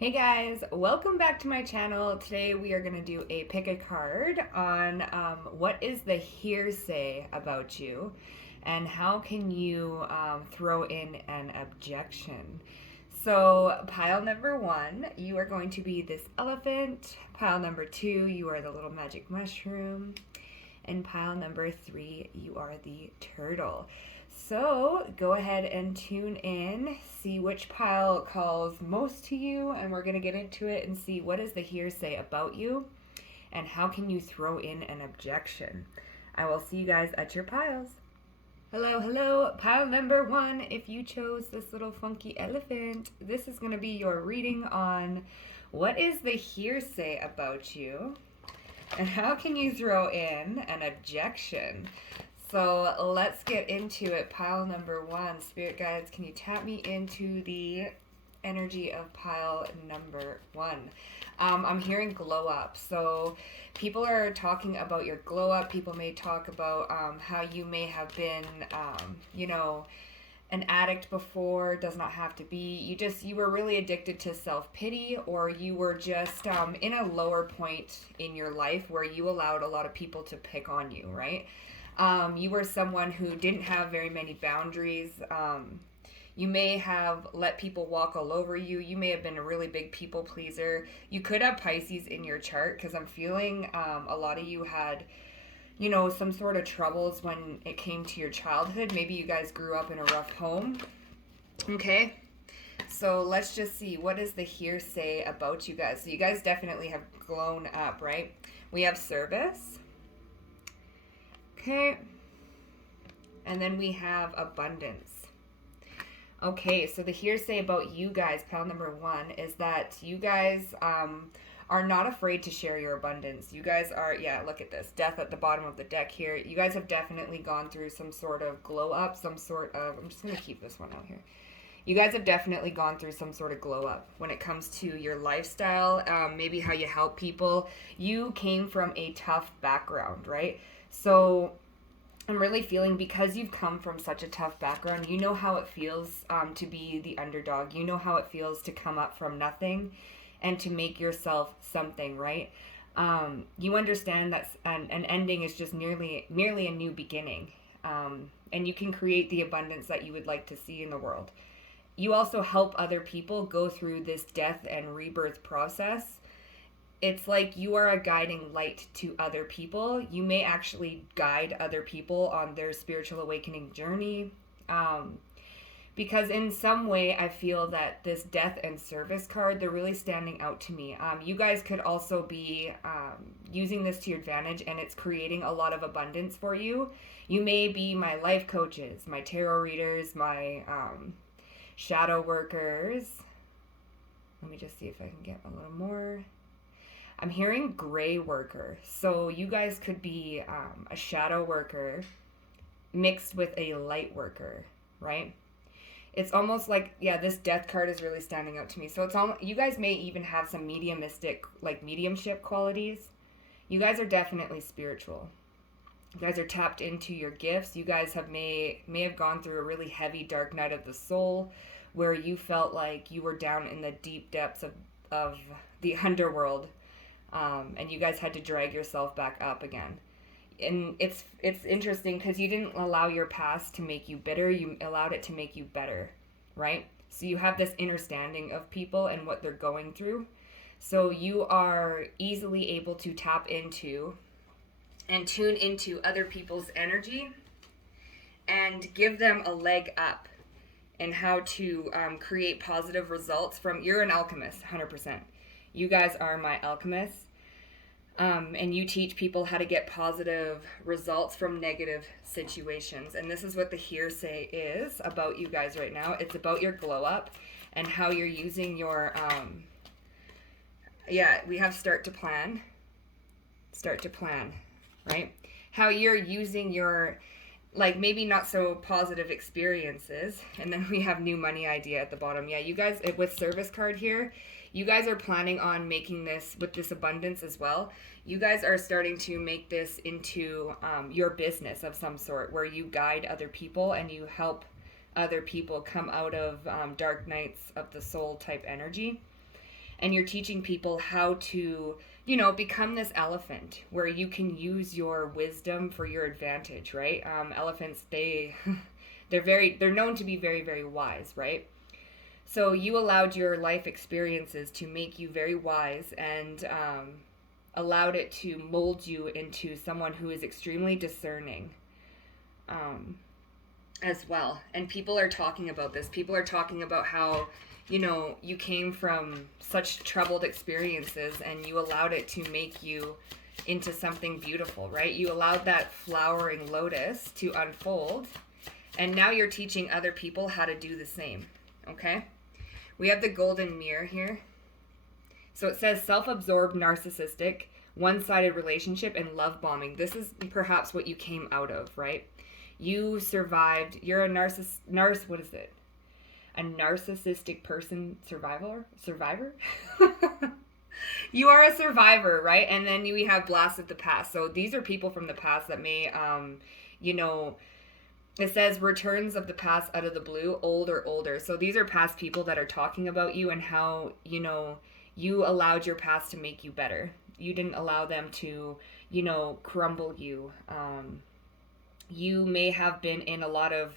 Hey guys, welcome back to my channel. Today we are going to do a pick a card on what is the hearsay about you and how can you throw in an objection. So pile number one, you are going to be this elephant. Pile number two, you are the little magic mushroom. And pile number three, you are the turtle. So go ahead and tune in, see which pile calls most to you, and we're going to get into it and see what is the hearsay about you and how can you throw in an objection. I will see you guys at your piles. Hello, hello, pile number one. If you chose this little funky elephant, this is going to be your reading on what is the hearsay about you and how can you throw in an objection. So let's get into it. Pile number one. Spirit guides, can you tap me into the energy of pile number one? I'm hearing glow up. So people are talking about your glow up. People may talk about how you may have been, an addict before. Does not have to be. You were really addicted to self-pity, or you were just in a lower point in your life where you allowed a lot of people to pick on you, right? You were someone who didn't have very many boundaries. You may have let people walk all over you. You may have been a really big people pleaser. You could have Pisces in your chart because I'm feeling a lot of you had, some sort of troubles when it came to your childhood. Maybe you guys grew up in a rough home. Okay. So let's just see, what is the hearsay about you guys? So you guys definitely have grown up, right? We have service. Okay. And then we have abundance. Okay, so the hearsay about you guys, pile number one, is that you guys are not afraid to share your abundance. You guys are, look at this, death at the bottom of the deck here. You guys have definitely gone through some sort of glow up, I'm just going to keep this one out here. You guys have definitely gone through some sort of glow up when it comes to your lifestyle, maybe how you help people. You came from a tough background, right? So I'm really feeling, because you've come from such a tough background, you know how it feels to be the underdog. You know how it feels to come up from nothing and to make yourself something, right? You understand that an ending is just merely a new beginning, and you can create the abundance that you would like to see in the world. You also help other people go through this death and rebirth process. It's like you are a guiding light to other people. You may actually guide other people on their spiritual awakening journey. Because in some way, I feel that this death and service card, they're really standing out to me. You guys could also be using this to your advantage, and it's creating a lot of abundance for you. You may be my life coaches, my tarot readers, my shadow workers. Let me just see if I can get a little more. I'm hearing gray worker. So you guys could be a shadow worker mixed with a light worker, right? It's almost like, this death card is really standing out to me. So it's almost, you guys may even have some mediumistic, like mediumship qualities. You guys are definitely spiritual. You guys are tapped into your gifts. You guys may have gone through a really heavy dark night of the soul where you felt like you were down in the deep depths of the underworld. And you guys had to drag yourself back up again. And it's interesting because you didn't allow your past to make you bitter. You allowed it to make you better, right? So you have this understanding of people and what they're going through. So you are easily able to tap into and tune into other people's energy and give them a leg up in how to create positive results from, you're an alchemist, 100%. You guys are my alchemists, and you teach people how to get positive results from negative situations. And this is what the hearsay is about you guys right now. It's about your glow up and how you're using your, we have start to plan, right? How you're using your, like, maybe not so positive experiences. And then we have new money idea at the bottom. Yeah, you guys, with service card here, you guys are planning on making this with this abundance as well. You guys are starting to make this into your business of some sort, where you guide other people and you help other people come out of dark nights of the soul type energy. and you're teaching people how to, become this elephant where you can use your wisdom for your advantage, right? Elephants, they're known to be very, very wise, right? So you allowed your life experiences to make you very wise, and allowed it to mold you into someone who is extremely discerning, as well. And people are talking about this. People are talking about how, you came from such troubled experiences and you allowed it to make you into something beautiful, right? You allowed that flowering lotus to unfold, and now you're teaching other people how to do the same, okay? We have the golden mirror here. So it says self-absorbed, narcissistic, one-sided relationship, and love bombing. This is perhaps what you came out of, right? You survived. You're a what is it? A narcissistic person survivor? You are a survivor, right? And then we have blast of the past. So these are people from the past that may, it says returns of the past out of the blue, old or older. So these are past people that are talking about you and how, you allowed your past to make you better. You didn't allow them to, crumble you. You may have been in a lot of,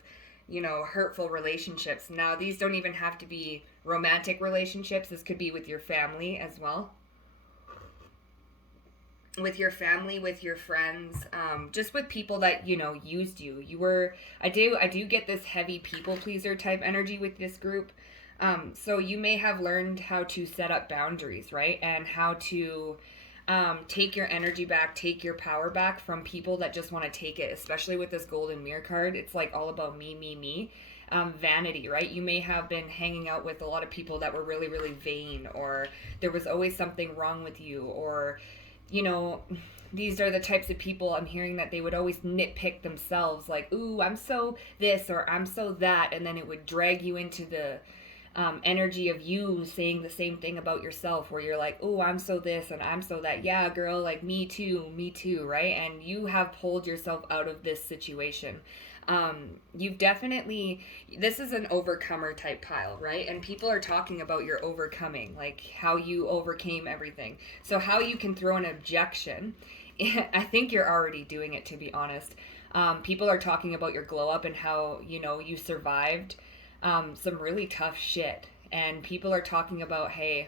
hurtful relationships. Now, these don't even have to be romantic relationships. This could be with your family as well. With your family, with your friends, just with people that, used you. I do get this heavy people pleaser type energy with this group. So you may have learned how to set up boundaries, right? And how to take your energy back, take your power back from people that just want to take it, especially with this golden mirror card. It's like all about me. Vanity, right? You may have been hanging out with a lot of people that were really, really vain, or there was always something wrong with you, or, these are the types of people I'm hearing that they would always nitpick themselves, like, ooh, I'm so this, or I'm so that, and then it would drag you into the energy of you saying the same thing about yourself, where you're like, oh, I'm so this and I'm so that. Yeah, girl, like me too, right? And you have pulled yourself out of this situation. You've definitely, this is an overcomer type pile, right? And people are talking about your overcoming, like how you overcame everything. So how you can throw an objection, I think you're already doing it, to be honest. People are talking about your glow up and how, you survived some really tough shit, and people are talking about, hey,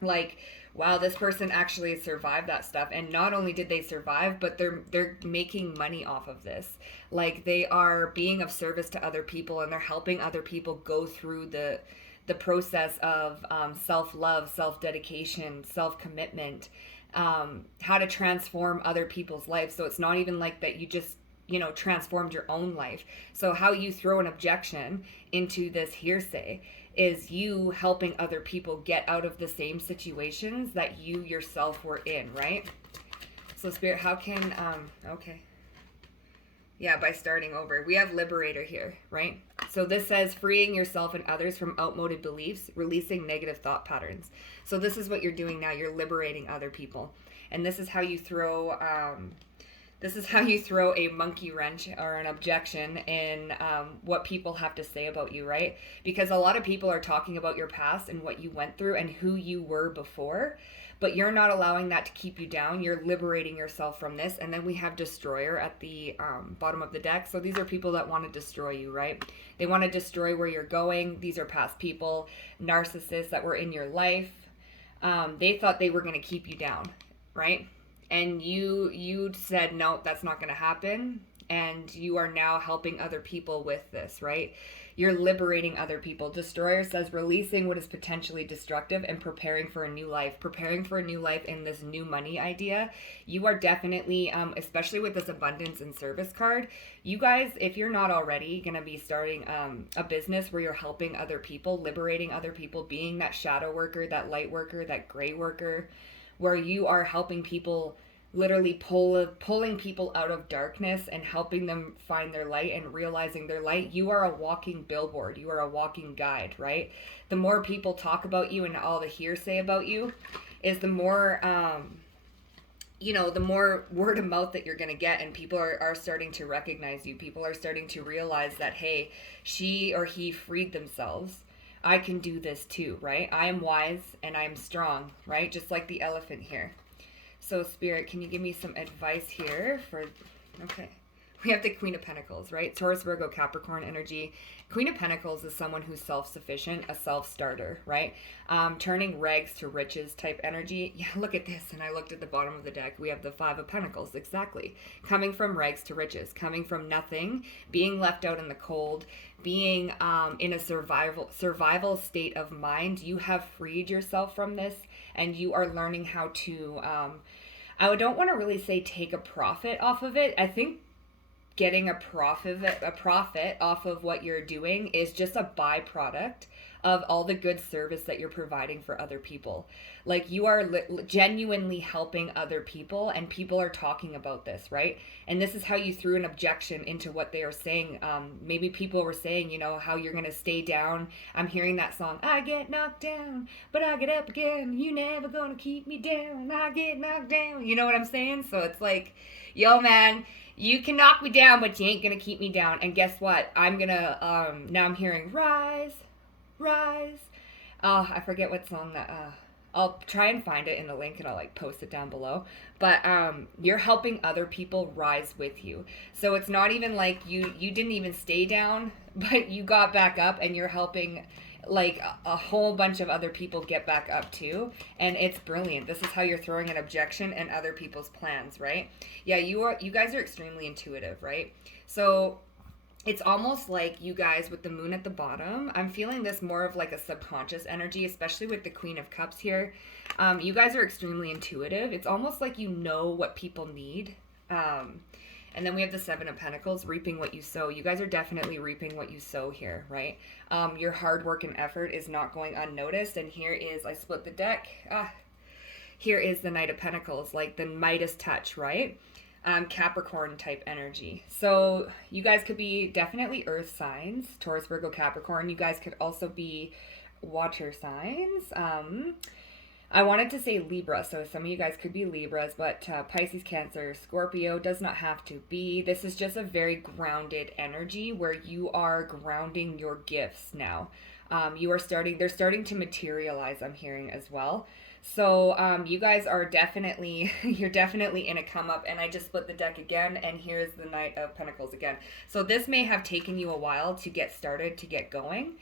like, wow, this person actually survived that stuff, and not only did they survive, but they're making money off of this. Like, they are being of service to other people, and they're helping other people go through the process of self-love, self-dedication, self-commitment, how to transform other people's lives. So it's not even like that you just transformed your own life. So how you throw an objection into this hearsay is you helping other people get out of the same situations that you yourself were in, right? So Spirit, how can, okay. Yeah, by starting over. We have Liberator here, right? So this says freeing yourself and others from outmoded beliefs, releasing negative thought patterns. So this is what you're doing now. You're liberating other people. And this is how you throw, a monkey wrench or an objection in what people have to say about you, right? Because a lot of people are talking about your past and what you went through and who you were before, but you're not allowing that to keep you down. You're liberating yourself from this. And then we have Destroyer at the bottom of the deck. So these are people that want to destroy you, right? They want to destroy where you're going. These are past people, narcissists that were in your life. They thought they were going to keep you down, right? And you said, no, that's not going to happen. And you are now helping other people with this, right? You're liberating other people. Destroyer says releasing what is potentially destructive and preparing for a new life. Preparing for a new life in this new money idea. You are definitely, especially with this abundance and service card, you guys, if you're not already going to be starting a business where you're helping other people, liberating other people, being that shadow worker, that light worker, that gray worker, where you are helping people, literally pulling people out of darkness and helping them find their light and realizing their light. You are a walking billboard. You are a walking guide, right? The more people talk about you and all the hearsay about you is the more, the more word of mouth that you're going to get, and people are starting to recognize you. People are starting to realize that, hey, she or he freed themselves I can do this too, right? I am wise and I am strong, right? Just like the elephant here. So Spirit, can you give me some advice here for, okay. We have the Queen of Pentacles, right? Taurus, Virgo, Capricorn energy. Queen of Pentacles is someone who's self-sufficient, a self-starter, right? Turning rags to riches type energy. Yeah, look at this. And I looked at the bottom of the deck. We have the Five of Pentacles, exactly. Coming from rags to riches, coming from nothing, being left out in the cold, being in a survival state of mind. You have freed yourself from this, and you are learning how to, I don't want to really say take a profit off of it. I think getting a profit off of what you're doing is just a byproduct of all the good service that you're providing for other people. Like you are genuinely helping other people, and people are talking about this, right? And this is how you threw an objection into what they are saying. Maybe people were saying, you know, how you're gonna stay down. I'm hearing that song, I get knocked down but I get up again, you never gonna keep me down, I get knocked down. You know what I'm saying? So it's like, yo man, you can knock me down, but you ain't gonna keep me down. And guess what? I'm gonna, now I'm hearing rise, rise. Oh, I forget what song that, I'll try and find it in the link and I'll like post it down below. But you're helping other people rise with you. So it's not even like you didn't even stay down, but you got back up and you're helping like a whole bunch of other people get back up too, and it's brilliant. This is how you're throwing an objection and other people's plans, right? Yeah, you guys are extremely intuitive, right? So it's almost like you guys with the moon at the bottom, I'm feeling this more of like a subconscious energy, especially with the Queen of Cups here. You guys are extremely intuitive. It's almost like you know what people need. And then we have the Seven of Pentacles, reaping what you sow. You guys are definitely reaping what you sow here, right? Your hard work and effort is not going unnoticed. And here is, I split the deck. Here is the Knight of Pentacles, like the Midas touch, right? Capricorn type energy. So you guys could be definitely earth signs, Taurus, Virgo, Capricorn. You guys could also be water signs. I wanted to say Libra, so some of you guys could be Libras, but Pisces, Cancer, Scorpio does not have to be. This is just a very grounded energy where you are grounding your gifts now. They're starting to materialize, I'm hearing as well. So you guys are definitely, you're definitely in a come up, and I just split the deck again, and here's the Knight of Pentacles again. So this may have taken you a while to get started, to get going.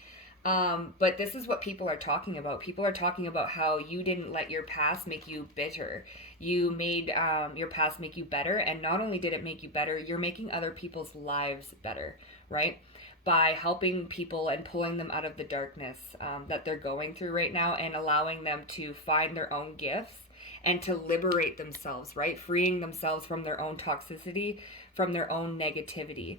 But this is what people are talking about. People are talking about how you didn't let your past make you bitter. You made your past make you better. And not only did it make you better, you're making other people's lives better, right? By helping people and pulling them out of the darkness that they're going through right now, and allowing them to find their own gifts and to liberate themselves, right? Freeing themselves from their own toxicity, from their own negativity.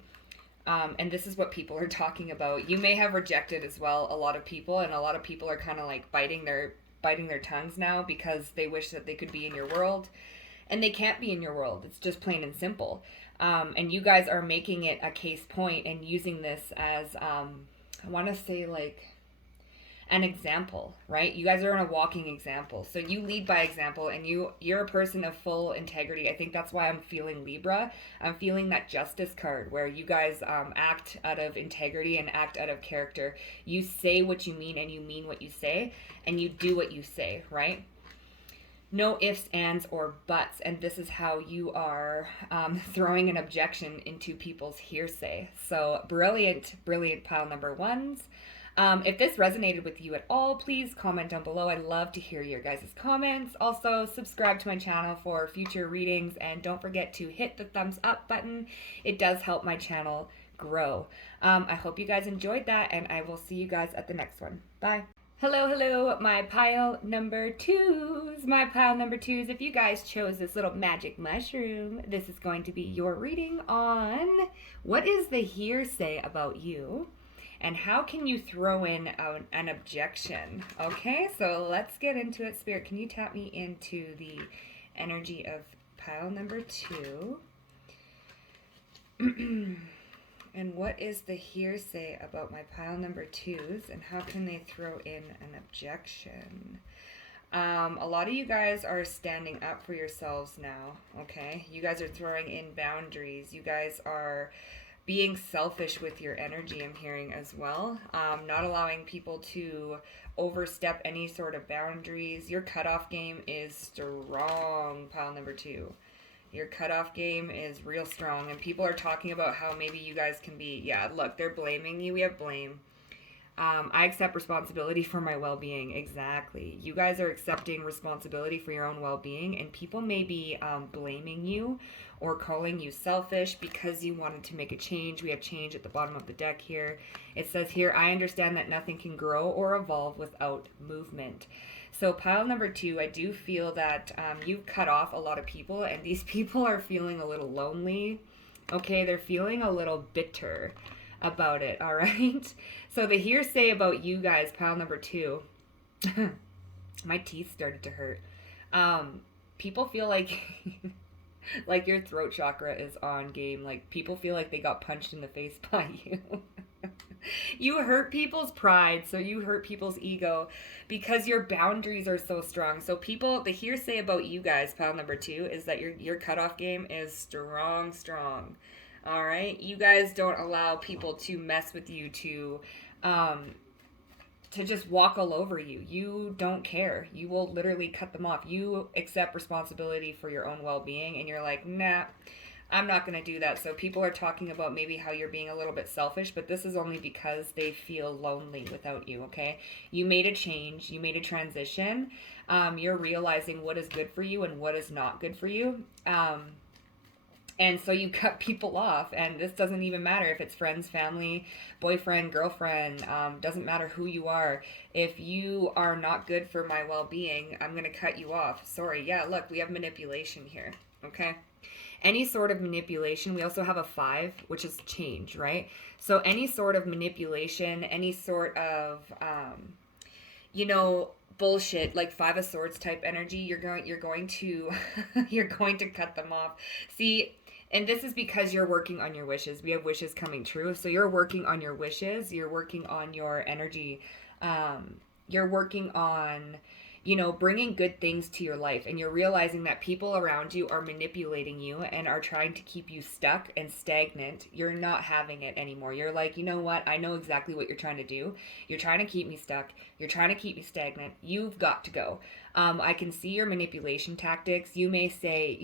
And this is what people are talking about. You may have rejected as well a lot of people, and a lot of people are kind of like biting their tongues now because they wish that they could be in your world, and they can't be in your world. It's just plain and simple. And you guys are making it a case point and using this as, I want to say like an example, right? You guys are in a walking example. So you lead by example, and you're a person of full integrity. I think that's why I'm feeling Libra. I'm feeling that justice card where you guys act out of integrity and act out of character. You say what you mean and you mean what you say, and you do what you say, right? No ifs, ands, or buts. And this is how you are throwing an objection into people's hearsay. So brilliant, brilliant pile number ones. If this resonated with you at all, please comment down below. I'd love to hear your guys' comments. Also, subscribe to my channel for future readings, and don't forget to hit the thumbs up button. It does help my channel grow. I hope you guys enjoyed that, and I will see you guys at the next one. Bye. Hello, my pile number twos. My pile number twos, if you guys chose this little magic mushroom, this is going to be your reading on what is the hearsay about you, and how can you throw in an objection? Okay, so let's get into it. Spirit, can you tap me into the energy of pile number two? And what is the hearsay about my pile number twos, and how can they throw in an objection? A lot of you guys are standing up for yourselves now, okay? You guys are throwing in boundaries. You guys are being selfish with your energy, I'm hearing as well. Not allowing people to overstep any sort of boundaries. Your cutoff game is strong, pile number 2. Your cutoff game is real strong, and people are talking about how maybe you guys can be, yeah, look, they're blaming you. We have blame. I accept responsibility for my well-being. Exactly. You guys are accepting responsibility for your own well-being, and people may be blaming you or calling you selfish because you wanted to make a change. We have change at the bottom of the deck here. It says here, I understand that nothing can grow or evolve without movement. So pile number 2, I do feel that you've cut off a lot of people, and these people are feeling a little lonely. Okay, they're feeling a little bitter about it, all right? So the hearsay about you guys, pile number 2, my teeth started to hurt. People feel like like your throat chakra is on game. Like people feel like they got punched in the face by you. You hurt people's pride, so you hurt people's ego because your boundaries are so strong. So people, the hearsay about you guys, pile number 2, is that your cutoff game is strong. All right, you guys don't allow people to mess with you, to just walk all over you. You don't care. You will literally cut them off. You accept responsibility for your own well-being, and you're like, nah, I'm not going to do that. So people are talking about maybe how you're being a little bit selfish, but this is only because they feel lonely without you, okay? You made a change. You made a transition. You're realizing what is good for you and what is not good for you. And so you cut people off, and this doesn't even matter if it's friends, family, boyfriend, girlfriend, doesn't matter who you are. If you are not good for my well-being, I'm going to cut you off. Sorry. Yeah, look, we have manipulation here, okay? Any sort of manipulation. We also have a 5, which is change, right? So any sort of manipulation, any sort of, bullshit, like 5 of Swords type energy, you're going to you're going to cut them off. See, and this is because you're working on your wishes. We have wishes coming true. So you're working on your wishes. You're working on your energy. You're working on, bringing good things to your life. And you're realizing that people around you are manipulating you and are trying to keep you stuck and stagnant. You're not having it anymore. You're like, you know what? I know exactly what you're trying to do. You're trying to keep me stuck. You're trying to keep me stagnant. You've got to go. I can see your manipulation tactics. You may say,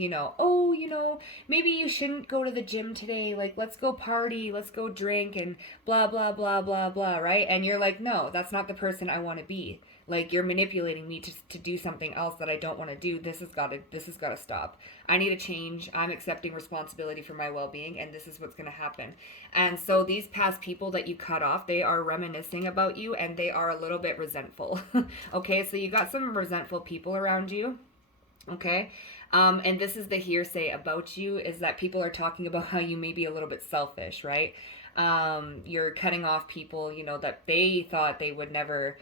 maybe you shouldn't go to the gym today. Like, let's go party, let's go drink and blah, blah, blah, blah, blah, right? And you're like, no, that's not the person I want to be. Like, you're manipulating me to do something else that I don't want to do. This has got to stop. I need a change. I'm accepting responsibility for my well-being, and this is what's going to happen. And so these past people that you cut off, they are reminiscing about you, and they are a little bit resentful. Okay, so you got some resentful people around you. Okay, and this is the hearsay about you, is that people are talking about how you may be a little bit selfish, right? You're cutting off people, that they thought they would never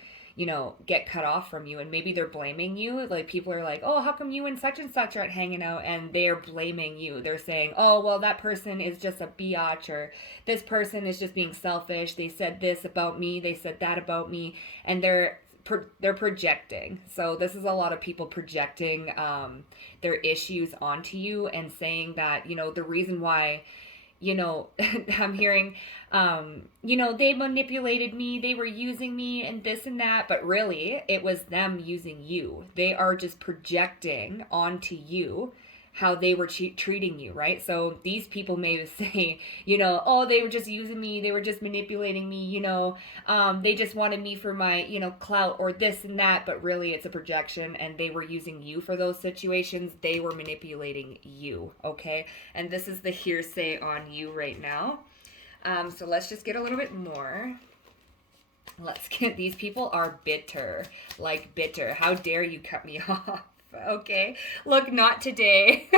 get cut off from you, and maybe they're blaming you. Like, people are like, oh, how come you and such aren't hanging out? And they're blaming you. They're saying, oh, well, that person is just a biatch, or this person is just being selfish. They said this about me, they said that about me, and they're projecting. So this is a lot of people projecting their issues onto you and saying that, the reason why, I'm hearing, they manipulated me, they were using me and this and that, but really it was them using you. They are just projecting onto you how they were treating you, right? So these people may say, oh, they were just using me, they were just manipulating me, they just wanted me for my, clout or this and that, but really it's a projection, and they were using you for those situations. They were manipulating you, okay? And this is the hearsay on you right now. So let's just get a little bit more. These people are bitter, like bitter. How dare you cut me off? Okay, look, not today.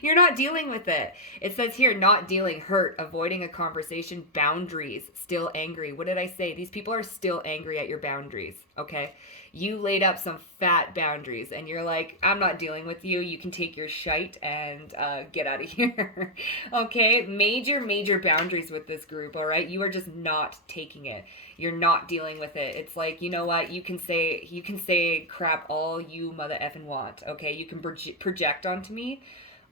You're not dealing with it. It says here, not dealing, hurt, avoiding a conversation, boundaries, still angry. What did I say? These people are still angry at your boundaries, okay? You laid up some fat boundaries, and you're like, I'm not dealing with you. You can take your shite and get out of here, okay? Major boundaries with this group, all right? You are just not taking it. You're not dealing with it. It's like, you know what? You can say crap all you mother effing want, okay? You can project onto me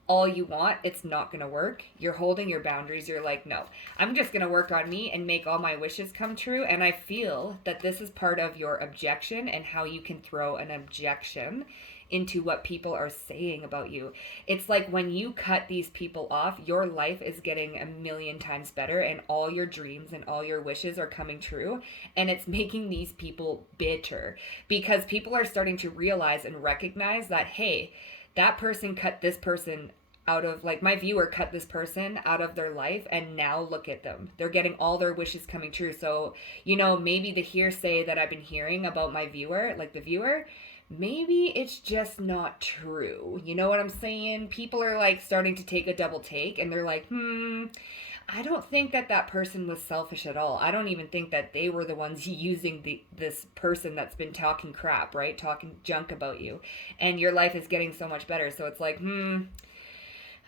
all you want, it's not going to work. You're holding your boundaries. You're like, no, I'm just going to work on me and make all my wishes come true. And I feel that this is part of your objection and how you can throw an objection into what people are saying about you. It's like when you cut these people off, your life is getting a million times better and all your dreams and all your wishes are coming true. And it's making these people bitter because people are starting to realize and recognize that, hey, that person cut this person out of, like, my viewer cut this person out of their life, and now look at them. They're getting all their wishes coming true. So, maybe the hearsay that I've been hearing about my viewer, like the viewer, maybe it's just not true. You know what I'm saying? People are like starting to take a double take, and they're like, I don't think that person was selfish at all. I don't even think that they were the ones using this person that's been talking crap, right? Talking junk about you. And your life is getting so much better. So it's like,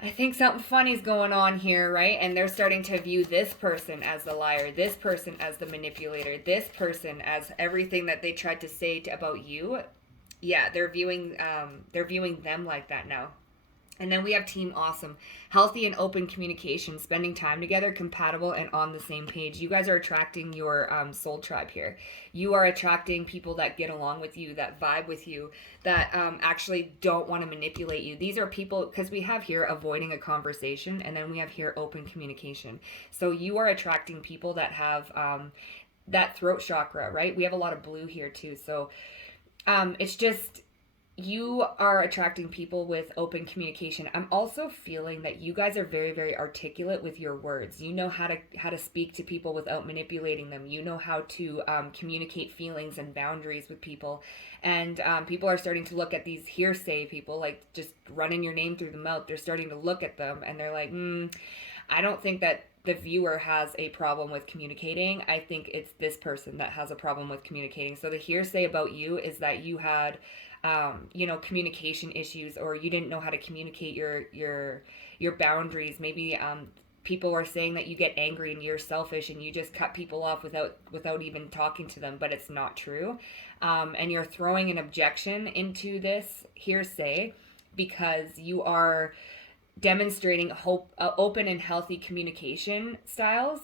I think something funny's going on here, right? And they're starting to view this person as the liar, this person as the manipulator, this person as everything that they tried to say about you. Yeah, they're viewing them like that now. And then we have Team Awesome. Healthy and open communication, spending time together, compatible, and on the same page. You guys are attracting your soul tribe here. You are attracting people that get along with you, that vibe with you, that actually don't want to manipulate you. These are people, because we have here avoiding a conversation, and then we have here open communication. So you are attracting people that have that throat chakra, right? We have a lot of blue here too. So it's just, you are attracting people with open communication. I'm also feeling that you guys are very, very articulate with your words. You know how to speak to people without manipulating them. You know how to communicate feelings and boundaries with people. And people are starting to look at these hearsay people, like just running your name through the mouth. They're starting to look at them and they're like, I don't think that the viewer has a problem with communicating. I think it's this person that has a problem with communicating. So the hearsay about you is that you had communication issues, or you didn't know how to communicate your boundaries. Maybe people are saying that you get angry and you're selfish and you just cut people off without even talking to them, but it's not true. And you're throwing an objection into this hearsay because you are demonstrating open and healthy communication styles.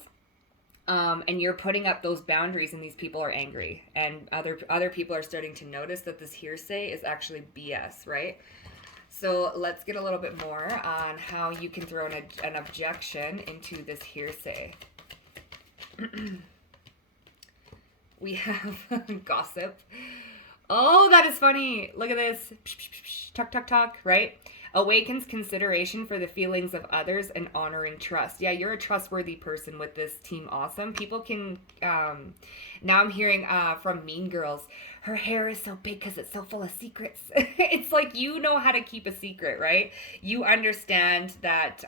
And you're putting up those boundaries, and these people are angry, and other people are starting to notice that this hearsay is actually BS, right? So let's get a little bit more on how you can throw an objection into this hearsay. We have gossip. Oh, that is funny. Look at this. Talk, talk, talk, right? Awakens consideration for the feelings of others and honoring trust. Yeah, you're a trustworthy person with this Team Awesome. People can, now I'm hearing from Mean Girls, her hair is so big because it's so full of secrets. It's like, you know how to keep a secret, right? You understand that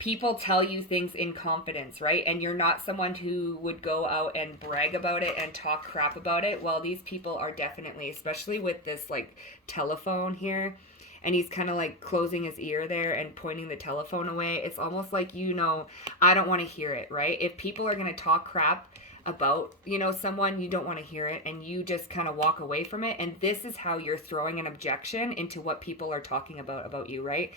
people tell you things in confidence, right? And you're not someone who would go out and brag about it and talk crap about it. Well, these people are definitely, especially with this like telephone here. And he's kind of like closing his ear there and pointing the telephone away. It's almost like, I don't want to hear it, right? If people are going to talk crap about, someone, you don't want to hear it, and you just kind of walk away from it. And this is how you're throwing an objection into what people are talking about you, right?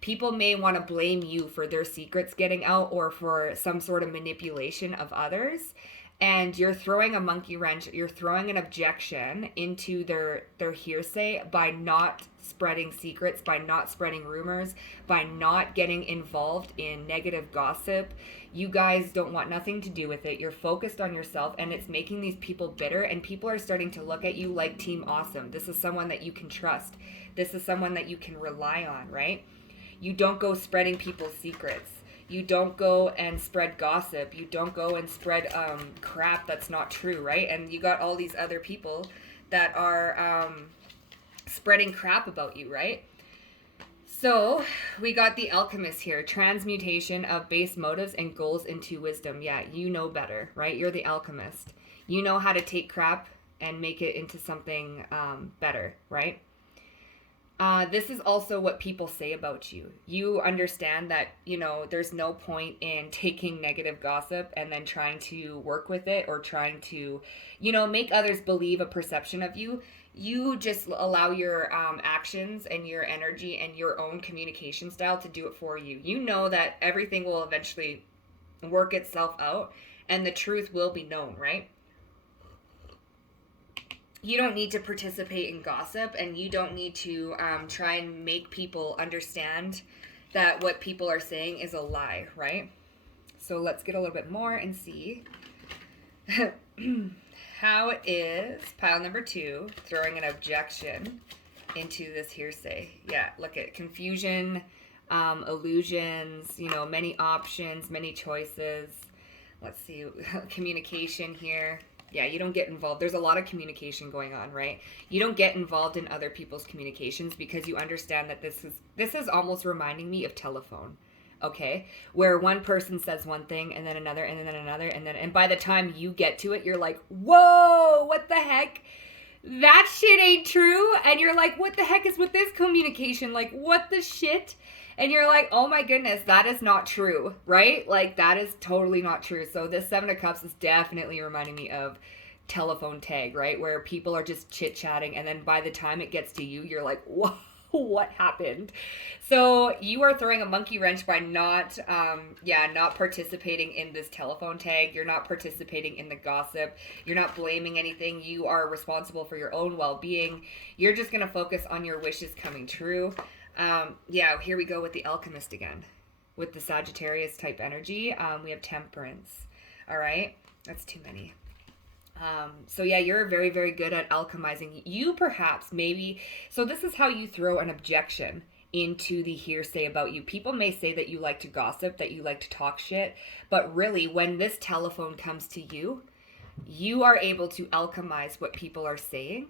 People may want to blame you for their secrets getting out or for some sort of manipulation of others. And you're throwing a monkey wrench, you're throwing an objection into their hearsay by not spreading secrets, by not spreading rumors, by not getting involved in negative gossip. You guys don't want nothing to do with it. You're focused on yourself, and it's making these people bitter, and people are starting to look at you like Team Awesome. This is someone that you can trust. This is someone that you can rely on, right? You don't go spreading people's secrets. You don't go and spread gossip. You don't go and spread crap that's not true, right? And you got all these other people that are spreading crap about you, right? So we got the alchemist here. Transmutation of base motives and goals into wisdom. Yeah, you know better, right? You're the alchemist. You know how to take crap and make it into something better, right? This is also what people say about you. You understand that, there's no point in taking negative gossip and then trying to work with it or trying to, make others believe a perception of you. You just allow your actions and your energy and your own communication style to do it for you. You know that everything will eventually work itself out and the truth will be known, right? You don't need to participate in gossip, and you don't need to try and make people understand that what people are saying is a lie, right? So let's get a little bit more and see how is pile number 2 throwing an objection into this hearsay. Yeah, look at confusion, illusions, many options, many choices. Let's see, communication here. Yeah, you don't get involved. There's a lot of communication going on, right? You don't get involved in other people's communications because you understand that this is almost reminding me of telephone. Okay, where one person says one thing and then another and then another and by the time you get to it, you're like, whoa, what the heck? That shit ain't true. And you're like, what the heck is with this communication? Like, what the shit? And you're like, oh my goodness, that is not true, right? Like, that is totally not true. So this 7 of Cups is definitely reminding me of telephone tag, right? Where people are just chit-chatting, and then by the time it gets to you, you're like, whoa, what happened? So you are throwing a monkey wrench by not participating in this telephone tag. You're not participating in the gossip. You're not blaming anything. You are responsible for your own well-being. You're just going to focus on your wishes coming true. Here we go with the Alchemist again. With the Sagittarius type energy, we have Temperance. All right, that's too many. You're very, very good at alchemizing. You perhaps, maybe, so this is how you throw an objection into the hearsay about you. People may say that you like to gossip, that you like to talk shit, but really, when this telephone comes to you, you are able to alchemize what people are saying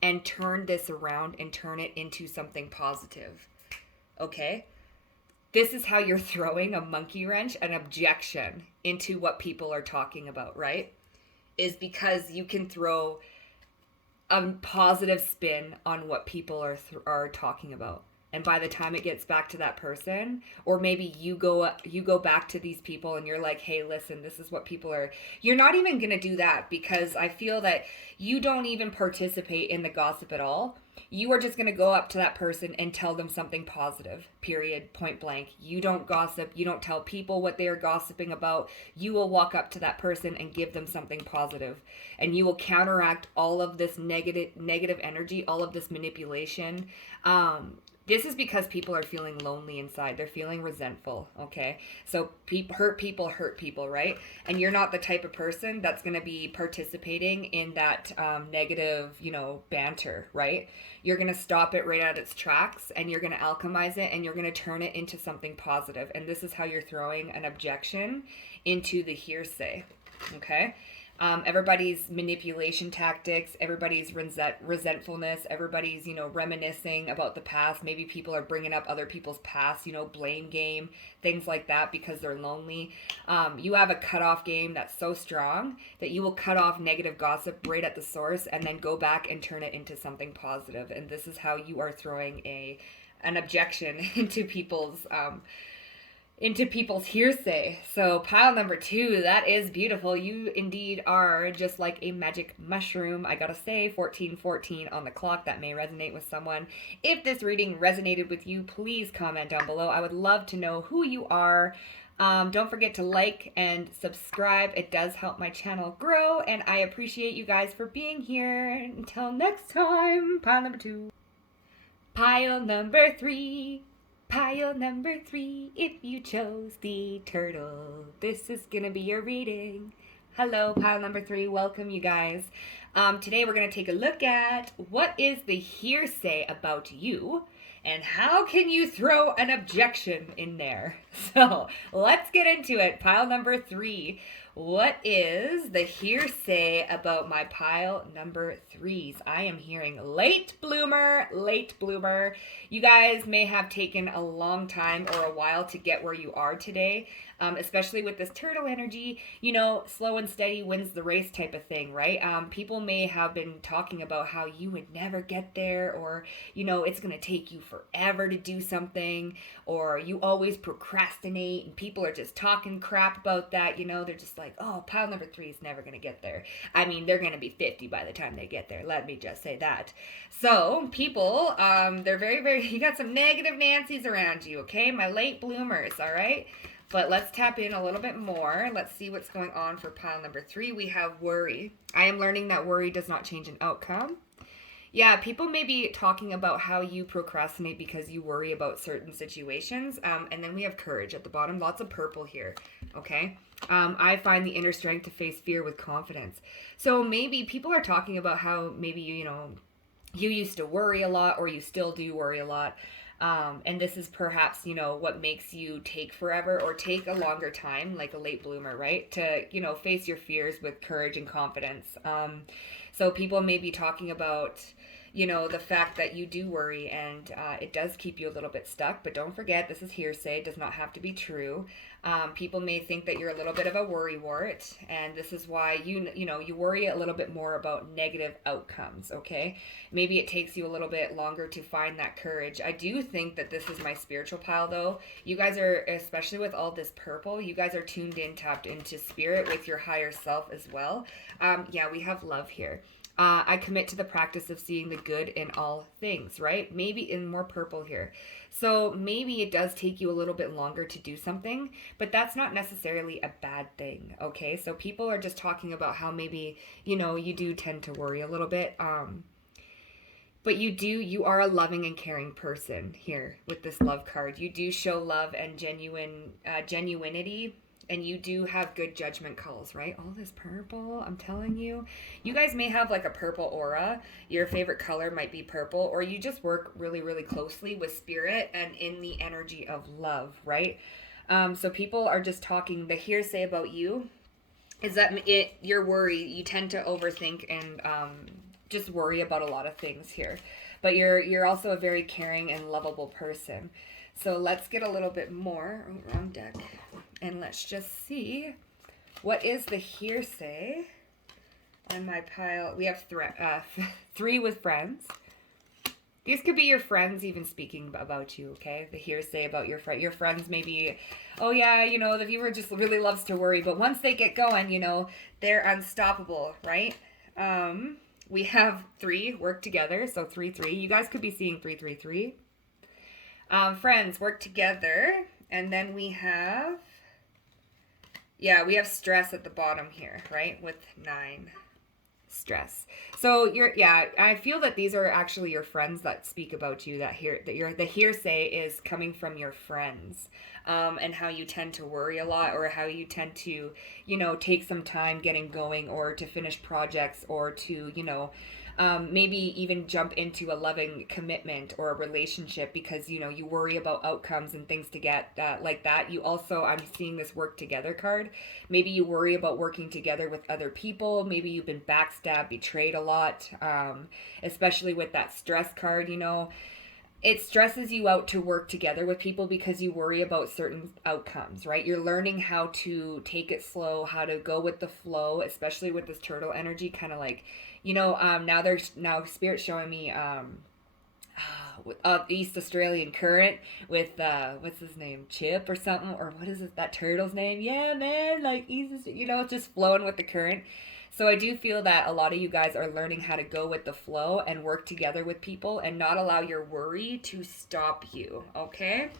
and turn this around and turn it into something positive. Okay? This is how you're throwing a monkey wrench, an objection into what people are talking about, right? Is because you can throw a positive spin on what people are talking about. And by the time it gets back to that person, or maybe you go back to these people and you're like, hey, listen, this is what people are. You're not even going to do that because I feel that you don't even participate in the gossip at all. You are just going to go up to that person and tell them something positive, period, point blank. You don't gossip. You don't tell people what they are gossiping about. You will walk up to that person and give them something positive. And you will counteract all of this negative energy, all of this manipulation. This is because people are feeling lonely inside. They're feeling resentful, okay? So hurt people, right? And you're not the type of person that's going to be participating in that negative, banter, right? You're going to stop it right at its tracks, and you're going to alchemize it, and you're going to turn it into something positive. And this is how you're throwing an objection into the hearsay, okay? Everybody's manipulation tactics, everybody's resentfulness, everybody's, reminiscing about the past. Maybe people are bringing up other people's past, blame game, things like that because they're lonely. You have a cutoff game that's so strong that you will cut off negative gossip right at the source and then go back and turn it into something positive. And this is how you are throwing an objection into people's hearsay. So pile number 2, that is beautiful. You indeed are just like a magic mushroom. I gotta say, 1414 on the clock. That may resonate with someone. If this reading resonated with you, please comment down below. I would love to know who you are. Don't forget to like and subscribe. It does help my channel grow, and I appreciate you guys for being here. Until next time, pile number 2. Pile number 3. Pile number 3, if you chose the turtle, this is gonna be your reading. Hello, pile number 3, welcome you guys. Today we're gonna take a look at what is the hearsay about you and how can you throw an objection in there. So let's get into it. Pile number 3. What is the hearsay about my pile number 3s? I am hearing late bloomer, late bloomer. You guys may have taken a long time or a while to get where you are today. especially with this turtle energy, slow and steady wins the race type of thing, right? People may have been talking about how you would never get there, or, it's going to take you forever to do something, or you always procrastinate, and people are just talking crap about that. They're just like, oh, pile number 3 is never going to get there. I mean, they're going to be 50 by the time they get there. Let me just say that. So people, they're very, very, you got some negative Nancy's around you, okay? My late bloomers, all right? But let's tap in a little bit more. Let's see what's going on for pile number 3. We have worry. I am learning that worry does not change an outcome. Yeah, people may be talking about how you procrastinate because you worry about certain situations. And then we have courage at the bottom. Lots of purple here, okay? I find the inner strength to face fear with confidence. So maybe people are talking about how maybe, you used to worry a lot, or you still do worry a lot. And this is perhaps, what makes you take forever or take a longer time, like a late bloomer, right? To, face your fears with courage and confidence. So people may be talking about, the fact that you do worry, and it does keep you a little bit stuck. But don't forget, this is hearsay. It does not have to be true. People may think that you're a little bit of a worrywart, and this is why you worry a little bit more about negative outcomes, okay? Maybe it takes you a little bit longer to find that courage. I do think that this is my spiritual pile, though. You guys are, especially with all this purple, you guys are tuned in, tapped into spirit with your higher self as well. Yeah, we have love here. I commit to the practice of seeing the good in all things, right? Maybe in more purple here. So maybe it does take you a little bit longer to do something, but that's not necessarily a bad thing, okay? So people are just talking about how maybe, you do tend to worry a little bit. But you are a loving and caring person here with this love card. You do show love and genuinity. And you do have good judgment calls, right? All this purple, I'm telling you. You guys may have like a purple aura. Your favorite color might be purple, or you just work really, really closely with spirit and in the energy of love, right? So people are just talking, the hearsay about you is that you're worried. You tend to overthink and just worry about a lot of things here. But you're also a very caring and lovable person. So let's get a little bit more. Oh, wrong deck. And let's just see, what is the hearsay on my pile? We have 3 with friends. These could be your friends even speaking about you, okay? The hearsay about your friend. Your friends maybe, oh yeah, the viewer just really loves to worry, but once they get going, they're unstoppable, right? We have 3 work together, so 3-3. You guys could be seeing 3-3-3. Friends work together, and then we have... Yeah, we have stress at the bottom here, right? With 9. Stress. So I feel that these are actually your friends that speak about you, the hearsay is coming from your friends, and how you tend to worry a lot, or how you tend to, take some time getting going, or to finish projects, or to, maybe even jump into a loving commitment or a relationship because, you worry about outcomes and things to get like that. You also, I'm seeing this work together card. Maybe you worry about working together with other people. Maybe you've been backstabbed, betrayed a lot, especially with that stress card, It stresses you out to work together with people because you worry about certain outcomes, right? You're learning how to take it slow, how to go with the flow, especially with this turtle energy, kind of like, now Spirit's showing me East Australian current with what's his name, Chip or something, or what is it, that turtle's name? Yeah, man, like East, just flowing with the current. So I do feel that a lot of you guys are learning how to go with the flow and work together with people and not allow your worry to stop you, okay?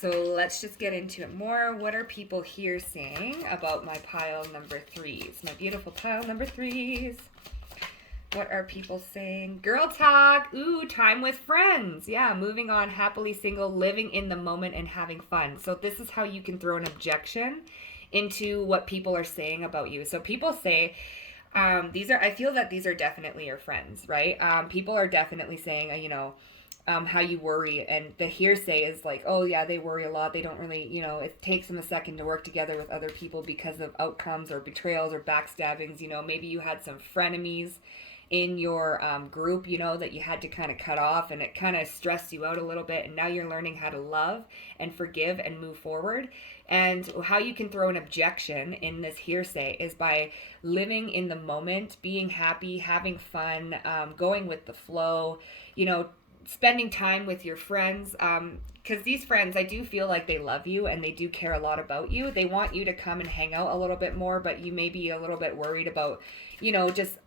So let's just get into it more. What are people here saying about my pile number 3s? My beautiful pile number 3s. What are people saying? Girl talk. Ooh, time with friends. Yeah, moving on, happily single, living in the moment and having fun. So this is how you can throw an objection into what people are saying about you. So people say, I feel that these are definitely your friends, right? People are definitely saying, how you worry, and the hearsay is like, oh yeah, they worry a lot. They don't really, it takes them a second to work together with other people because of outcomes or betrayals or backstabbings. Maybe you had some frenemies in your group, you know, that you had to kind of cut off, and it kind of stressed you out a little bit, and now you're learning how to love and forgive and move forward. And how you can throw an objection in this hearsay is by living in the moment, being happy, having fun, going with the flow, you know, spending time with your friends. Because these friends, I do feel like they love you and they do care a lot about you. They want you to come and hang out a little bit more, but you may be a little bit worried about, you know, just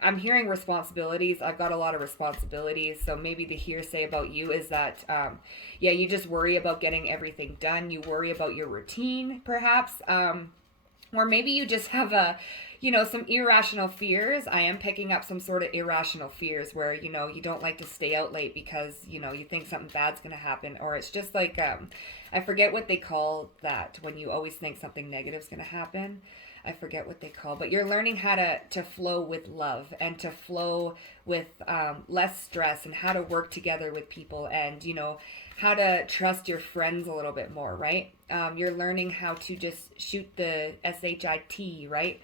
I'm hearing responsibilities. I've got a lot of responsibilities. So maybe the hearsay about you is that, yeah, you just worry about getting everything done. You worry about your routine, perhaps. Or maybe you just have you know, some irrational fears. I am picking up some sort of irrational fears where, you know, you don't like to stay out late because, you know, you think something bad's going to happen. Or it's just like, I forget what they call that when you always think something negative is going to happen. I forget what they call, but you're learning how to flow with love and to flow with less stress, and how to work together with people, and, you know, how to trust your friends a little bit more, right? You're learning how to just shoot the SHIT, right?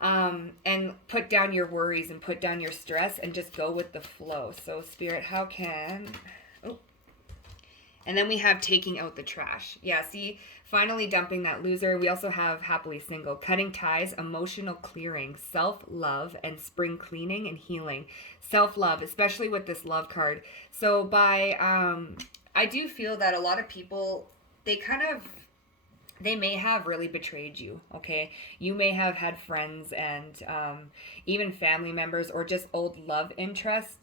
And put down your worries and put down your stress and just go with the flow. So Spirit, how can... Oh. And then we have taking out the trash. Yeah, see, finally dumping that loser. We also have happily single, cutting ties, emotional clearing, self-love, and spring cleaning and healing. Self-love, especially with this love card. So by, I do feel that a lot of people, they may have really betrayed you, okay? You may have had friends and even family members or just old love interests.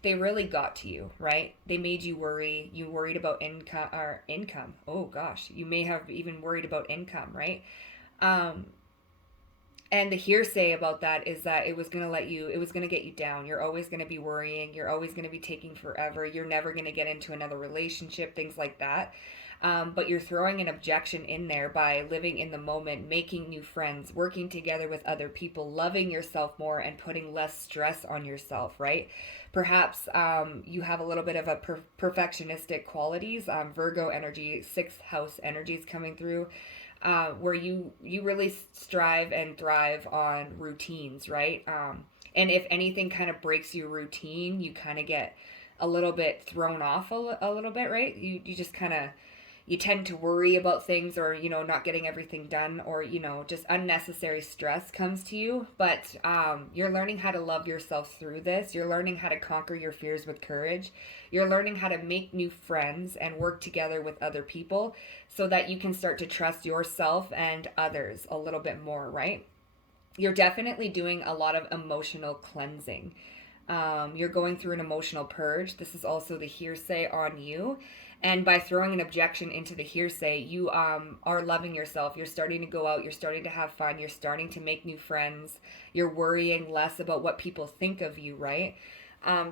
They really got to you, right? They made you worry. You worried about income. Oh gosh, you may have even worried about income, right? And the hearsay about that is that it was going to get you down. You're always going to be worrying. You're always going to be taking forever. You're never going to get into another relationship, things like that. But you're throwing an objection in there by living in the moment, making new friends, working together with other people, loving yourself more, and putting less stress on yourself, right? Perhaps you have a little bit of a perfectionistic qualities, Virgo energy, 6th house energies coming through, where you really strive and thrive on routines, right? And if anything kind of breaks your routine, you kind of get a little bit thrown off a little bit, right? You just kind of, you tend to worry about things, or, you know, not getting everything done, or, you know, just unnecessary stress comes to you. But you're learning how to love yourself through this. You're learning how to conquer your fears with courage. You're learning how to make new friends and work together with other people so that you can start to trust yourself and others a little bit more, right? You're definitely doing a lot of emotional cleansing. You're going through an emotional purge. This is also the hearsay on you. And by throwing an objection into the hearsay, you are loving yourself. You're starting to go out. You're starting to have fun. You're starting to make new friends. You're worrying less about what people think of you, right?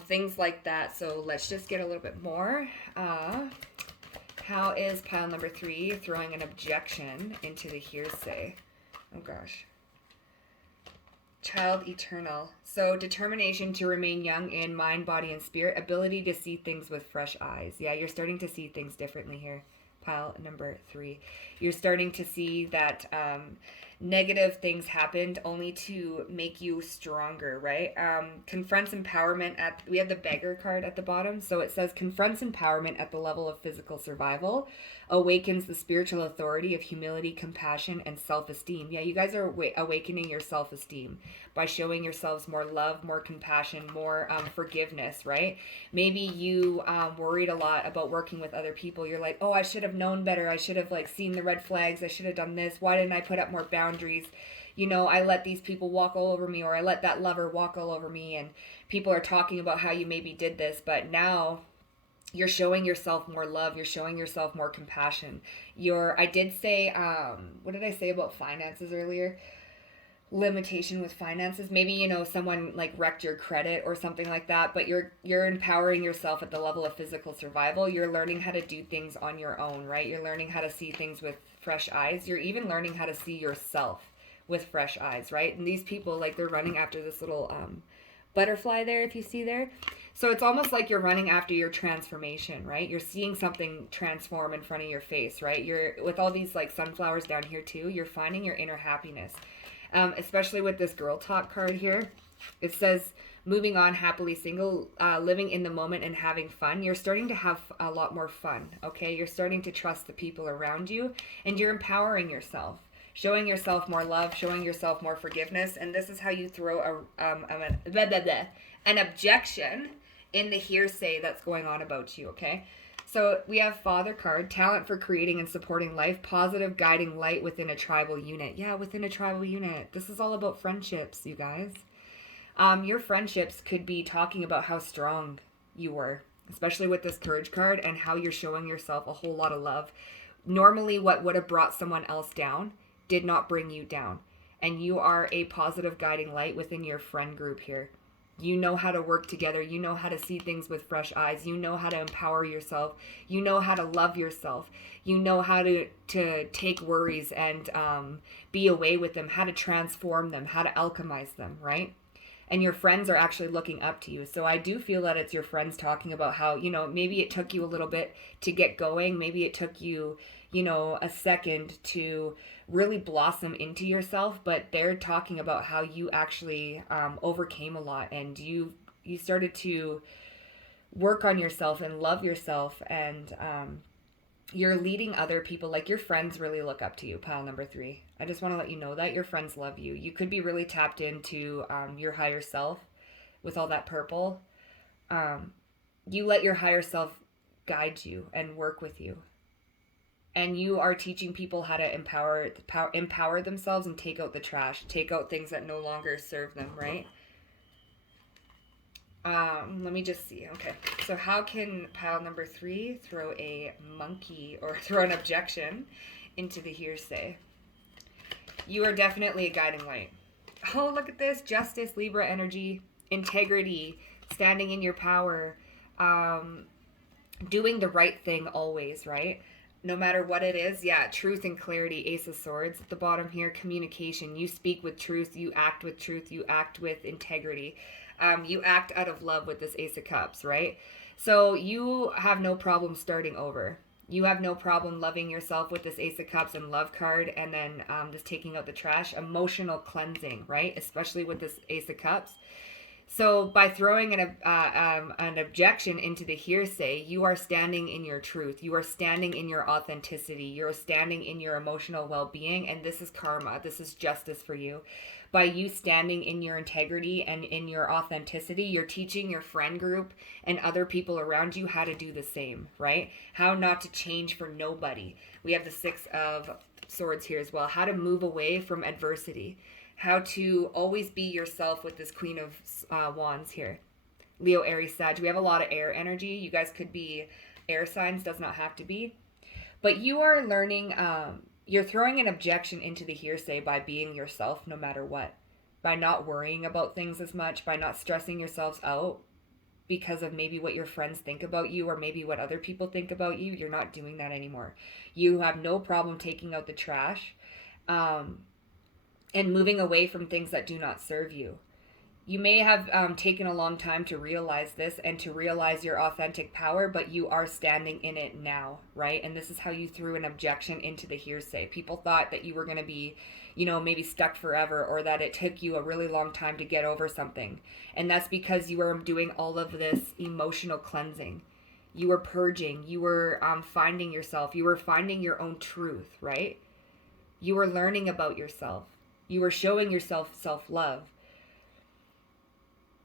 Things like that. So let's just get a little bit more. How is pile number 3 throwing an objection into the hearsay? Oh, gosh. Child eternal. So determination to remain young in mind, body, and spirit. Ability to see things with fresh eyes. Yeah, you're starting to see things differently here. Pile number 3. You're starting to see that negative things happened only to make you stronger, right? Confronts empowerment we have the beggar card at the bottom. So it says confronts empowerment at the level of physical survival, awakens the spiritual authority of humility, compassion, and self-esteem. Yeah, you guys are awakening your self-esteem by showing yourselves more love, more compassion, more forgiveness, right? Maybe you worried a lot about working with other people. You're like, oh, I should have known better. I should have seen the red flags. I should have done this. Why didn't I put up more boundaries? You know, I let these people walk all over me, or I let that lover walk all over me, and people are talking about how you maybe did this, but now you're showing yourself more love. You're showing yourself more compassion. I did say, what did I say about finances earlier? Limitation with finances. Maybe, you know, someone wrecked your credit or something like that, but you're empowering yourself at the level of physical survival. You're learning how to do things on your own, right? You're learning how to see things with fresh eyes. You're even learning how to see yourself with fresh eyes, right? And these people, they're running after this little butterfly there, if you see there. So it's almost like you're running after your transformation, right? You're seeing something transform in front of your face, right? You're with all these sunflowers down here too. You're finding your inner happiness. especially with this girl talk card here. It says, moving on happily single, living in the moment and having fun. You're starting to have a lot more fun, okay? You're starting to trust the people around you, and you're empowering yourself, showing yourself more love, showing yourself more forgiveness. And this is how you throw an objection in the hearsay that's going on about you, okay? So we have Father card, talent for creating and supporting life, positive guiding light within a tribal unit. Yeah, within a tribal unit. This is all about friendships, you guys. Your friendships could be talking about how strong you were, especially with this courage card, and how you're showing yourself a whole lot of love. Normally, what would have brought someone else down did not bring you down. And you are a positive guiding light within your friend group here. You know how to work together. You know how to see things with fresh eyes. You know how to empower yourself. You know how to love yourself. You know how to take worries and be away with them, how to transform them, how to alchemize them, right? And your friends are actually looking up to you. So I do feel that it's your friends talking about how, maybe it took you a little bit to get going. Maybe it took you, a second to really blossom into yourself, but they're talking about how you actually overcame a lot, and you started to work on yourself and love yourself, and you're leading other people. Like, your friends really look up to you, pile number 3. I just want to let you know that your friends love you. You could be really tapped into your higher self with all that purple. You let your higher self guide you and work with you. And you are teaching people how to empower themselves and take out the trash, take out things that no longer serve them, right? Let me just see. Okay, so how can pile number 3 throw a monkey or throw an objection into the hearsay? You are definitely a guiding light. Oh, look at this. Justice, Libra energy, integrity, standing in your power, doing the right thing always, right? No matter what it is. Yeah, truth and clarity, Ace of Swords at the bottom here, communication. You speak with truth, you act with truth, you act with integrity. You act out of love with this Ace of Cups, right? So you have no problem starting over. You have no problem loving yourself with this Ace of Cups and love card, and then just taking out the trash. Emotional cleansing, right? Especially with this Ace of Cups. So by throwing an objection into the hearsay, you are standing in your truth. You are standing in your authenticity. You're standing in your emotional well-being, and this is karma. This is justice for you. By you standing in your integrity and in your authenticity, you're teaching your friend group and other people around you how to do the same, right? How not to change for nobody. We have the 6 of Swords here as well. How to move away from adversity. How to always be yourself with this Queen of Wands here. Leo, Aries, Sag. We have a lot of air energy. You guys could be air signs, does not have to be. But you are learning, you're throwing an objection into the hearsay by being yourself no matter what. By not worrying about things as much, by not stressing yourselves out because of maybe what your friends think about you or maybe what other people think about you. You're not doing that anymore. You have no problem taking out the trash. And moving away from things that do not serve you. You may have taken a long time to realize this and to realize your authentic power, but you are standing in it now, right? And this is how you threw an objection into the hearsay. People thought that you were going to be, maybe stuck forever, or that it took you a really long time to get over something. And that's because you were doing all of this emotional cleansing. You were purging. You were finding yourself. You were finding your own truth, right? You were learning about yourself. You were showing yourself self-love.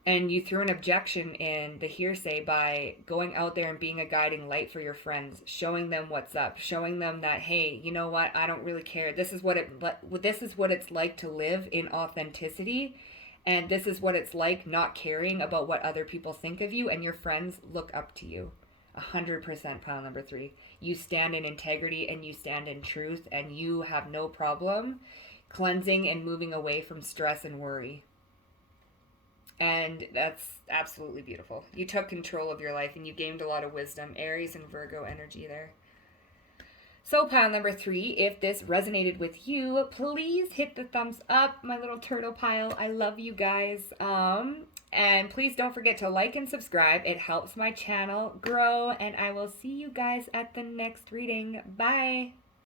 And you threw an objection in the hearsay by going out there and being a guiding light for your friends, showing them what's up, showing them that, hey, you know what? I don't really care. This is what it's like to live in authenticity, and this is what it's like not caring about what other people think of you, and your friends look up to you. 100% pile number 3. You stand in integrity and you stand in truth, and you have no problem cleansing and moving away from stress and worry. And that's absolutely beautiful. You took control of your life and you gained a lot of wisdom. Aries and Virgo energy there. So pile number 3, if this resonated with you, please hit the thumbs up, my little turtle pile. I love you guys. And please don't forget to like and subscribe. It helps my channel grow. And I will see you guys at the next reading. Bye.